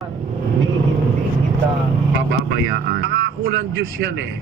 Hindi kita pababayaan. Pangako ng Diyos yan eh.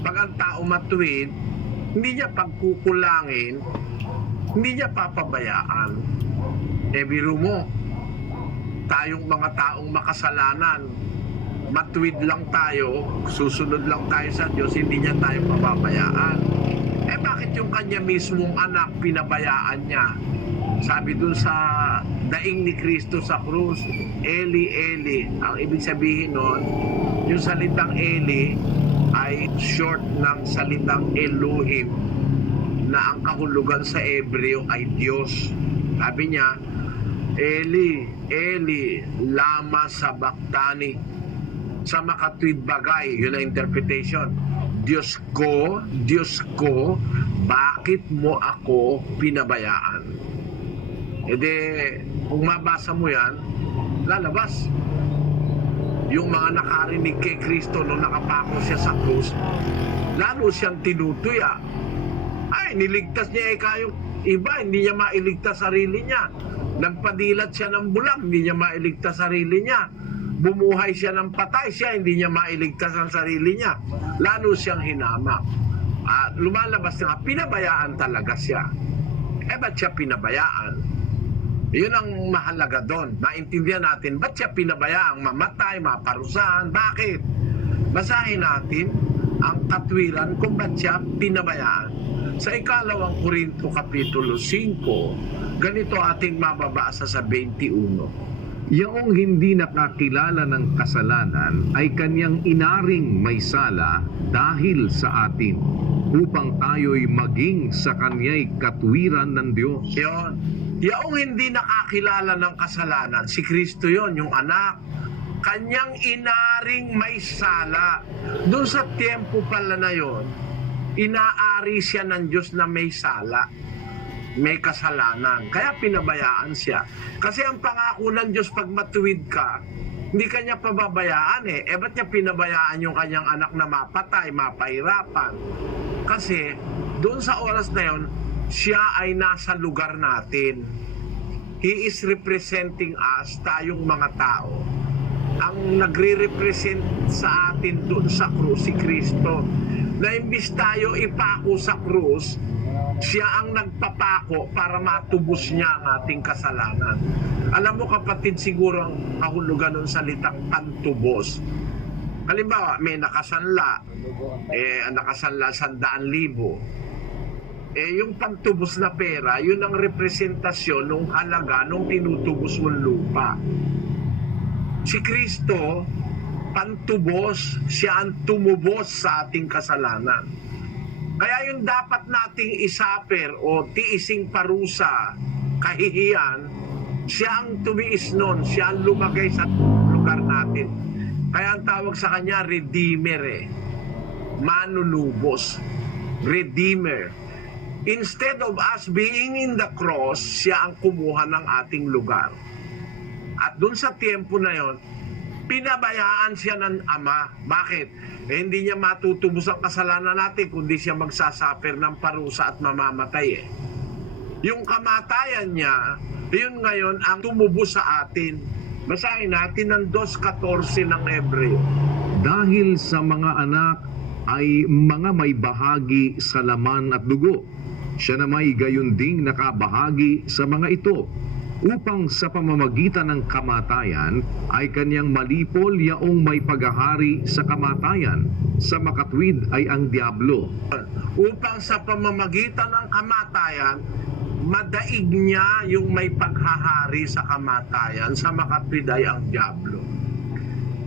Pag ang tao matuwid, hindi niya pagkukulangin, hindi niya papabayaan. Biro mo, tayong mga taong makasalanan, matuwid lang tayo, susunod lang tayo sa Diyos, hindi niya tayo pababayaan. Bakit yung kanya mismong anak, pinabayaan niya? Sabi dun sa daing ni Kristo sa krus, Eli, Eli. Ang ibig sabihin nun, yung salitang Eli ay short ng salitang Elohim, na ang kahulugan sa Hebreo ay Diyos. Sabi niya, Eli, Eli, lama sabachthani. Sa makatwid bagay, yun ang interpretation. Diyos ko, bakit mo ako pinabayaan? Kung mabasa mo yan, lalabas. Yung mga nakarinig kay Kristo nung nakapako siya sa krus, lalo siyang tinutuya. Ay, niligtas niya kayong iba, hindi niya mailigtas sarili niya. Nagpadilat siya ng bulang, hindi niya mailigtas sarili niya. Bumuhay siya ng patay siya, hindi niya mailigtas ang sarili niya. Lalo siyang hinamak. At lumalabas na pinabayaan talaga siya. Ba't siya pinabayaan? Yun ang mahalaga doon. Maintindihan natin, ba't siya pinabayaang mamatay, maparusahan? Bakit? Basahin natin ang katwiran kung ba't siya pinabayaan. Sa ikalawang Korinto Kapitulo 5, ganito ating mababasa sa 21. Yaong hindi nakakilala ng kasalanan ay kanyang inaring may sala dahil sa atin, upang tayo'y maging sa kanya'y katwiran ng Diyos. Yun. Yaong hindi nakakilala ng kasalanan, si Kristo yon, yung anak. Kanyang inaring may sala. Doon sa tiempo pala na yon, inaari siya ng Diyos na may sala, may kasalanan. Kaya pinabayaan siya. Kasi ang pangako ng Diyos pag matuwid ka, hindi kanya pababayaan eh. Ba't niya pinabayaan yung kanyang anak na mapatay, mapahirapan? Kasi doon sa oras na yon, siya ay nasa lugar natin. He is representing us, tayong mga tao. Ang nagre-represent sa atin doon sa krus, si Kristo. Na imbis tayo ipako sa krus, siya ang nagpapako para matubos niya ang ating kasalanan. Alam mo kapatid, siguro ang kahulugan ng salitang pantubos. Halimbawa, may nakasanla, nakasanla 100,000. Yung pantubos na pera, yun ang representasyon ng halaga nung tinutubos mong lupa. Si Kristo, pantubos, siya ang tumubos sa ating kasalanan. Kaya yung dapat nating isaper o tiising parusa, kahihiyan, siya ang tumiis nun, siya ang lumagay sa lugar natin. Kaya ang tawag sa kanya, Redeemer manunubos. Redeemer. Instead of us being in the cross, siya ang kumuha ng ating lugar. At dun sa tiempo na yon, pinabayaan siya ng Ama. Bakit? Hindi niya matutubos ang kasalanan natin kundi siya magsasaper ng parusa at mamamatay Yung kamatayan niya, yun ngayon ang tumubos sa atin. Basahin natin ang 2:14 ng Hebreo. Dahil sa mga anak ay mga may bahagi sa laman at dugo, siya na may gayon ding nakabahagi sa mga ito, upang sa pamamagitan ng kamatayan ay kanyang malipol yaong may paghahari sa kamatayan, sa makatwid ay ang diablo. Upang sa pamamagitan ng kamatayan, madaig niya yung may paghahari sa kamatayan, sa makatwid ay ang diablo.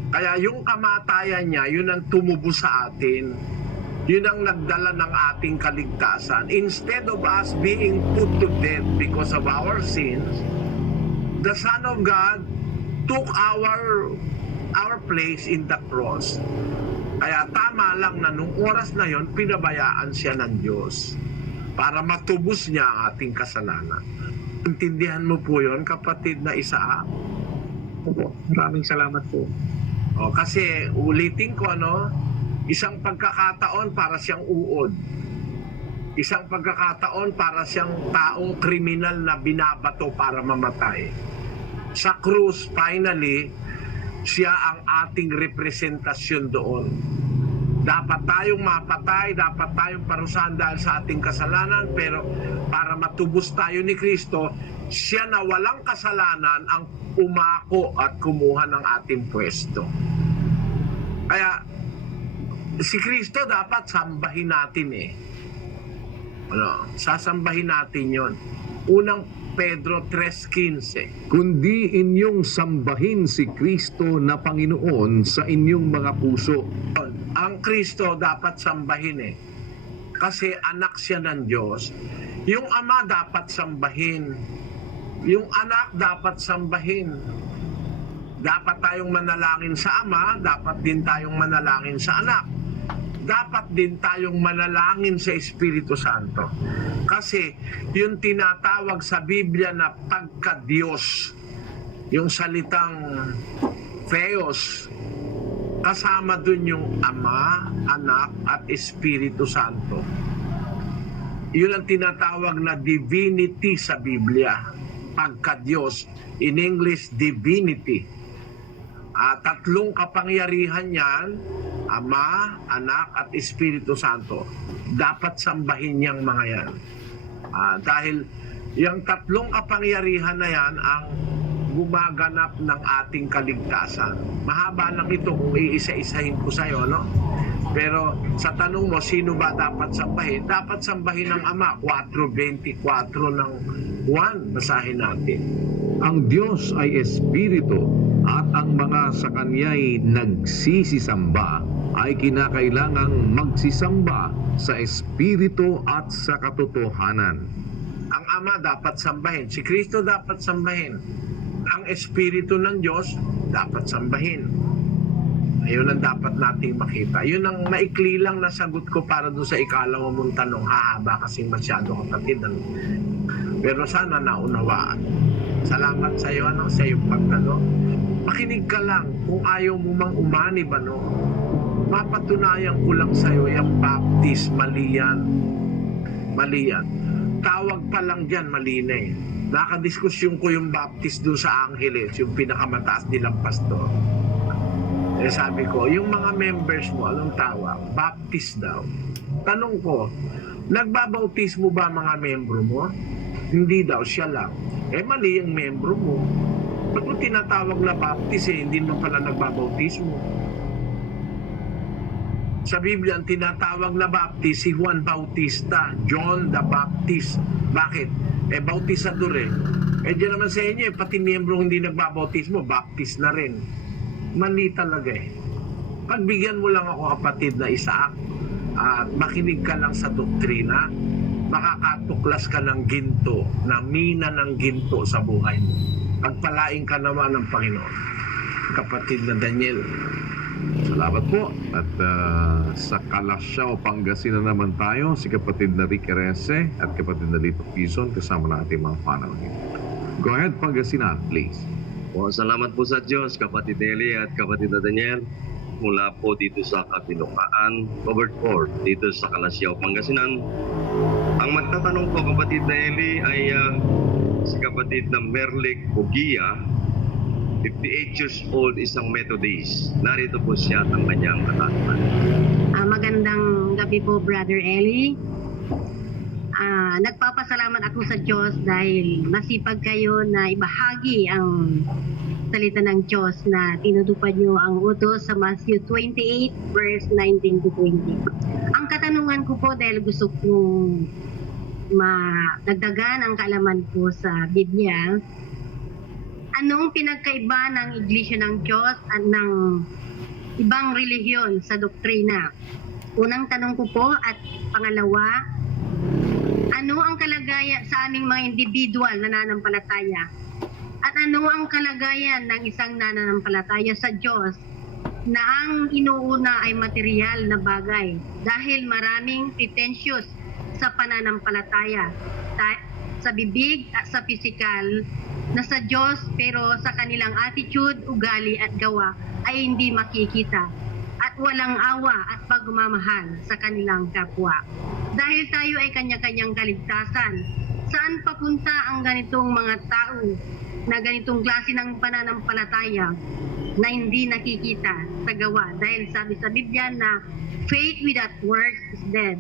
Kaya yung kamatayan niya, yun ang tumubos sa atin. Yun ang nagdala ng ating kaligtasan. Instead of us being put to death because of our sins, the Son of God took our place in the cross. Kaya tama lang na nung oras na yon, pinabayaan siya ng Diyos para matubos niya ang ating kasalanan. Intindihan mo po yon, kapatid na Isaac? Opo, maraming salamat po. Kasi ulitin ko, isang pagkakataon para siyang uod. Isang pagkakataon para siyang taong kriminal na binabato para mamatay. Sa krus, finally, Siya ang ating representasyon doon. Dapat tayong mapatay, dapat tayong parusahan dahil sa ating kasalanan, pero para matubos tayo ni Kristo, siya na walang kasalanan ang umako at kumuha ng ating pwesto. Kaya si Kristo dapat sambahin natin eh. Sasambahin natin yon. Unang Pedro 3:15. Kundi inyong sambahin si Kristo na Panginoon sa inyong mga puso. Ang Kristo dapat sambahin eh. Kasi anak siya ng Diyos. Yung Ama dapat sambahin. Yung anak dapat sambahin. Dapat tayong manalangin sa Ama, dapat din tayong manalangin sa anak. Dapat din tayong manalangin sa Espiritu Santo. Kasi yung tinatawag sa Biblia na pagka-Diyos, yung salitang Theos, kasama dun yung Ama, Anak, at Espiritu Santo. Yun ang tinatawag na divinity sa Biblia. Pagka-Diyos. In English, divinity. Tatlong kapangyarihan yan, Ama, Anak, at Espiritu Santo. Dapat sambahin niyang mga yan. Dahil yung tatlong kapangyarihan na yan ang gumaganap ng ating kaligtasan. Mahaba lang ito kung iisa-isahin ko sa'yo, no? Pero sa tanong mo, sino ba dapat sambahin? Dapat sambahin ng Ama. 4:24 ng 1, basahin natin. Ang Diyos ay Espiritu at ang mga sa Kanya'y nagsisisamba ay kinakailangang magsisamba sa Espiritu at sa katotohanan. Ang Ama dapat sambahin. Si Kristo dapat sambahin. Ang Espiritu ng Diyos dapat sambahin. Ayun ang dapat nating makita. Yun ang maikli lang na sagot ko para doon sa ikalawa mong tanong. Hahaba kasing masyado kapatid. Pero sana naunawaan. Salamat sa iyo, sa iyong pagtanong. Makinig ka lang kung ayaw mo mang umanib, Mapatunayan ko lang sa iyo yung baptist, mali yan. Mali yan. Tawag pa lang dyan, mali na eh. Nakadiskusyon ko yung baptist doon sa Angeles, yung pinakamataas nilang pastor. Sabi ko, yung mga members mo, anong tawag? Baptist daw. Tanong ko, nagbabautismo ba mga membro mo? Hindi daw, siya lang. Mali yung membro mo. Ba't mo tinatawag na baptist hindi mo pala nagbabautismo? Sa Biblia, ang tinatawag na baptist, si Juan Bautista, John the Baptist. Bakit? Bautisador eh. Diyan naman sa inyo, pati miyembro hindi nagbabautismo, baptist na rin. Mali talaga eh. Pagbigyan mo lang ako, kapatid, na Isaac, at makinig ka lang sa doktrina, makakatuklas ka ng ginto, na mina ng ginto sa buhay mo. Pagpalain ka naman ng Panginoon. Kapatid na Daniel. Salamat po. At sa Calasiao, Pangasinan naman tayo, si kapatid na Ricky Rese at kapatid na Lito Pizon, kasama na ating mga panahon. Go ahead, Pangasinan, please. Salamat po sa Diyos, kapatid Eli at kapatid na Daniel. Mula po dito sa Kapilukaan, covered 4, dito sa Calasiao, Pangasinan. Ang magtatanong po, kapatid na Eli, ay si kapatid na Merlik Bugia, 58 years old, isang Methodist. Narito po siya ang kanyang katanungan. Magandang gabi po, Brother Eli. Nagpapasalamat ako sa Diyos dahil masipag kayo na ibahagi ang salita ng Diyos na tinutupad niyo ang utos sa Matthew 28 verse 19 to 20. Ang katanungan ko po dahil gusto kong madagdagan ang kaalaman ko sa Biblia, anong pinagkaiba ng Iglesia ng Diyos at ng ibang relihiyon sa doktrina? Unang tanong ko po at pangalawa, ano ang kalagayan sa aming mga individual na nananampalataya? At ano ang kalagayan ng isang nananampalataya sa Diyos na ang inuuna ay material na bagay dahil maraming pretentious sa pananampalataya sa bibig at sa pisikal na sa Diyos pero sa kanilang attitude, ugali at gawa ay hindi makikita at walang awa at pagmamahal sa kanilang kapwa. Dahil tayo ay kanya-kanyang kaligtasan, saan papunta ang ganitong mga tao na ganitong klase ng pananampalataya na hindi nakikita sa gawa. Dahil sabi sa Biblia na faith without works is dead.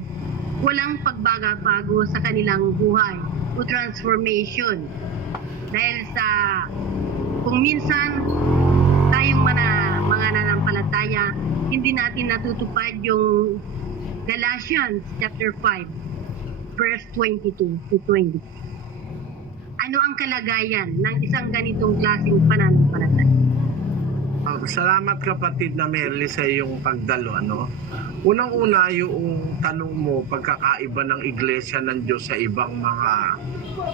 Walang pagbago sa kanilang buhay o transformation. Dahil sa kung minsan tayong mga nanampalataya, hindi natin natutupad yung Galatians chapter 5 verse 22 to 20. Ano ang kalagayan ng isang ganitong klaseng pananampalataya? Salamat kapatid na Merly sa iyong pagdalo. Unang-una yung tanong mo, pagkakaiba ng iglesia ng Diyos sa ibang mga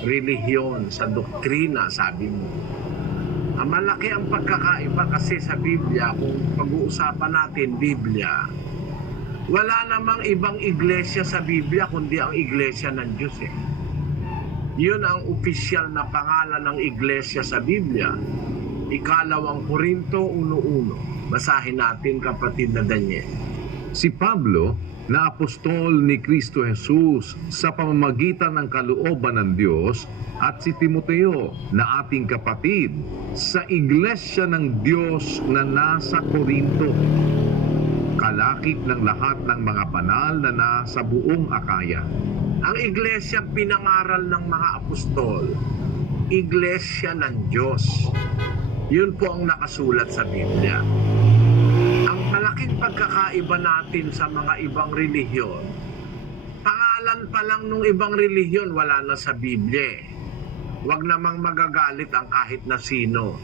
relihiyon, sa doktrina, sabi mo. Malaki ang pagkakaiba kasi sa Biblia, kung pag-uusapan natin Biblia, wala namang ibang iglesia sa Biblia kundi ang iglesia ng Diyos eh. Yun ang opisyal na pangalan ng iglesia sa Biblia. 2 Korinto 1:1. Basahin natin kapatid na Daniel. Si Pablo, na apostol ni Kristo Jesus sa pamamagitan ng kalooban ng Diyos, at si Timoteo, na ating kapatid sa iglesia ng Diyos na nasa Korinto, kalakip ng lahat ng mga banal na nasa buong Akaya. Ang iglesia pinangaral ng mga apostol, iglesia ng Diyos. Yun po ang nakasulat sa Biblia. Ang malaking pagkakaiba natin sa mga ibang relihiyon, pangalan pa lang nung ibang relihiyon wala na sa Biblia. Huwag namang magagalit ang kahit na sino.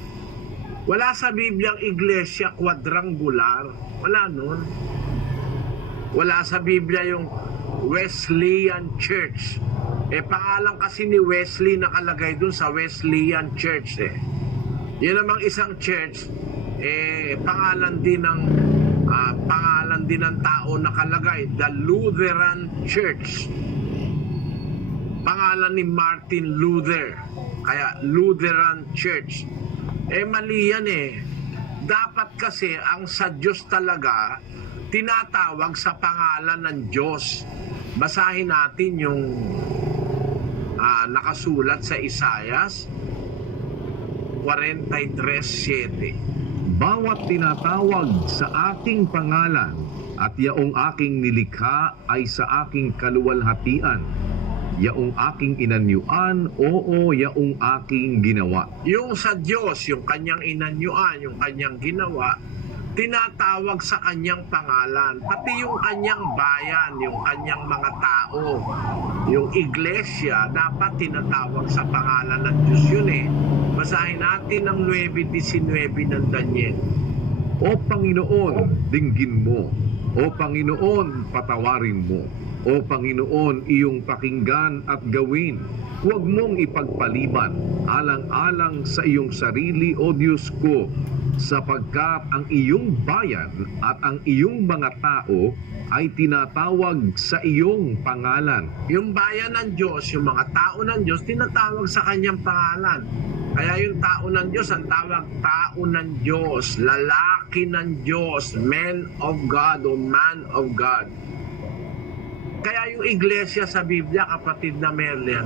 Wala sa Biblia ang iglesia quadrangular. Wala nun. Wala sa Biblia yung Wesleyan Church. Pangalan kasi ni Wesley nakalagay dun sa Wesleyan Church eh. Yan namang isang church, pangalan din ng tao nakalagay, the Lutheran Church. Pangalan ni Martin Luther, kaya Lutheran Church. Mali yan eh. Dapat kasi ang sa Diyos talaga tinatawag sa pangalan ng Diyos. Basahin natin yung nakasulat sa Isaias 43:7. Bawat tinatawag sa aking pangalan at yaong aking nilikha ay sa aking kaluwalhatian. Yaong aking inanyuan, oo, yaong aking ginawa. Yung sa Diyos, yung kanyang inanyuan, yung kanyang ginawa, tinatawag sa kanyang pangalan. Pati yung kanyang bayan, yung kanyang mga tao, yung iglesia, dapat tinatawag sa pangalan ng Diyos yun eh. Basahin natin ang 9:19 ng Daniel. O Panginoon, dinggin mo. O Panginoon, patawarin mo. O Panginoon, iyong pakinggan at gawin. Huwag mong ipagpaliban, alang-alang sa iyong sarili, O Diyos ko, sapagkat ang iyong bayan at ang iyong mga tao ay tinatawag sa iyong pangalan. Yung bayan ng Diyos, yung mga tao ng Diyos, tinatawag sa kanyang pangalan. Kaya yung tao ng Diyos, ang tawag tao ng Diyos, lalaki ng Diyos, man of God o man of God. Kaya yung iglesia sa Biblia, kapatid na Merly,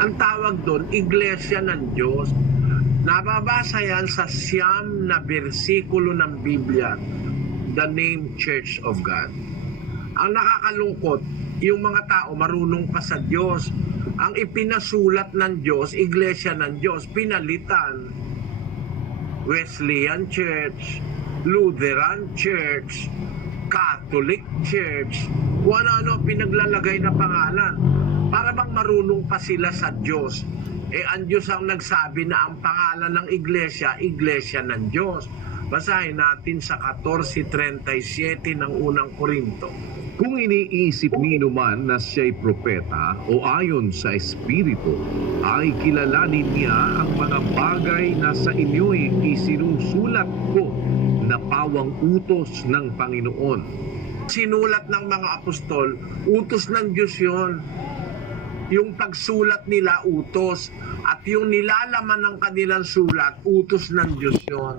ang tawag doon, iglesia ng Diyos. Nababasa yan sa 9 na bersikulo ng Biblia, the name Church of God. Ang nakakalungkot, yung mga tao marunong pa sa Diyos. Ang ipinasulat ng Diyos, iglesia ng Diyos, pinalitan. Wesleyan Church, Lutheran Church, Catholic Church, kung ano-ano pinaglalagay na pangalan. Para bang marunong pa sila sa Diyos. Ang Diyos ang nagsabi na ang pangalan ng iglesia, iglesia ng Diyos. Basahin natin sa 14:37 ng unang Korinto. Kung iniisip nino man na siya'y propeta o ayon sa Espiritu, ay kilalanin niya ang mga bagay na sa inyo'y isinusulat ko na pawang utos ng Panginoon. Sinulat ng mga apostol, utos ng Diyos yun. Yung pagsulat nila, utos. At yung nilalaman ng kanilang sulat, utos ng Diyos yun.